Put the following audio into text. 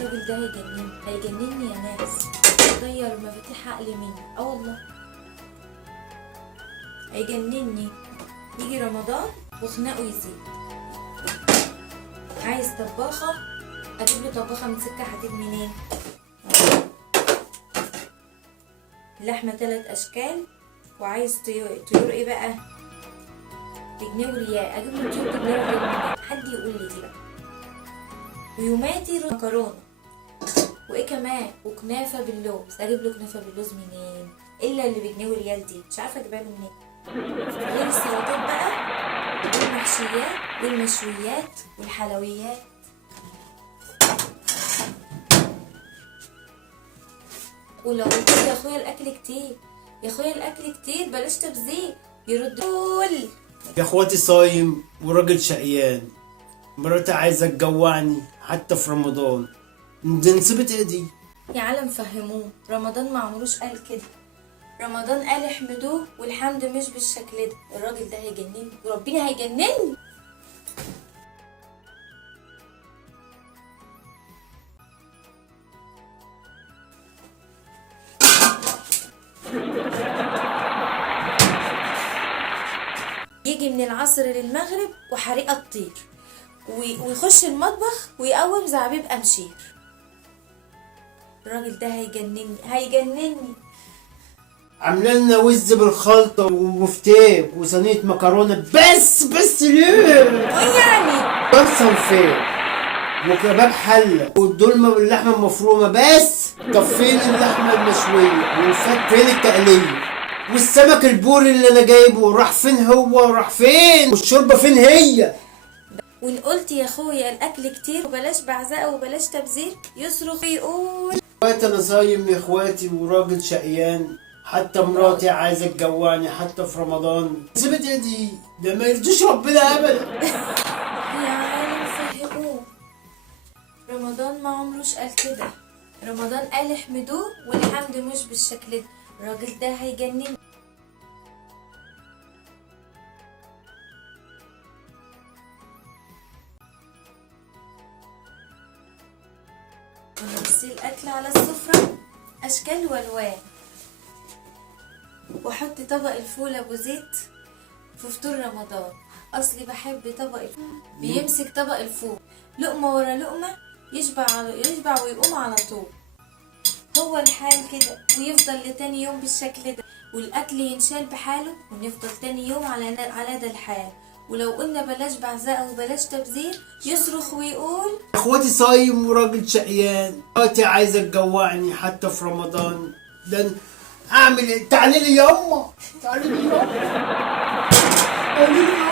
الراجل ده هيجنني يا ناس. غير مفاتيح عقلي مني، والله هيجنني. يجي رمضان وخناقه يزيد. عايز طباخة، اجيب له طباخة من سكة حديد منين؟ لحمة 3 اشكال. وعايز طيور ايه بقى؟ بجنيه وريال. اجيب له طيور بجنيه وريال منين؟ حد يقول لي دي بقى. ويوماتي مكرونة وايه كمان، وكنافة باللوز. اجيب له كنافة باللوز منين؟ الا اللي بجنيه وريال دي مش عارفة اجيبها له منين. غير السلطات بقى والمحشيات والمشويات والحلويات. ولو قلت يا اخويا الاكل كتير، يا اخويا الاكل كتير بلاش تبذير، يردول. يا اخواتي صايم وراجل شقيان، مراتي عايزه تجوعني حتى في رمضان. دي نسبت ايه دي؟ يا عالم فهموه، رمضان ما عمروش قال كده. رمضان قال احمدوه والحمد مش بالشكل ده. الراجل ده هيجنني وربنا هيجنني. يجي من العصر للمغرب وحريقة تطير، ويخش المطبخ ويقوم زعبيب أمشير. الراجل ده هيجنني. عامله لنا وز بالخلطه ومفتاق وصينيه مكرونه بس ليه؟ ويعني بصل فين وكباب حله والدولمه باللحمه المفرومه بس. طب فين اللحمه المشويه والفت؟ فين التقليه والسمك البوري اللي انا جايبه؟ راح فين هو؟ راح فين؟ والشوربه فين هي؟ وان قلت يا اخويا الاكل كتير وبلاش بعزقه وبلاش تبذير، يصرخ ويقول اخواتي انا صايم يا اخواتي وراجل شقيان، حتى مراتي عايزه تجوعني حتى في رمضان. سيبت ايه دي؟ ده ما يرضيش ربنا ابدا. يا عالم فهموه، رمضان ما عمروش قال كده. رمضان قال احمدوه والحمد مش بالشكل ده. الراجل ده هيجنني. ونرسي الأكل على السفرة أشكال والوان، وأحط طبق الفول أبو زيت في فطور رمضان. أصلي بحب طبق الفول. بيمسك طبق الفول لقمة ورا لقمة، يشبع ويقوم على طول. هو الحال كده، ويفضل لتاني يوم بالشكل ده، والأكل ينشال بحاله، ونفضل تاني يوم على ده الحال. ولو قلنا بلاش بعزقه وبلاش تبذير، يصرخ ويقول اخواتي صايم وراجل شقيان، مراتي عايزه تجوعني حتى في رمضان. ده اعمل ايه؟ تعالي لي يما، تعالي لي يما، تعالي لي يما.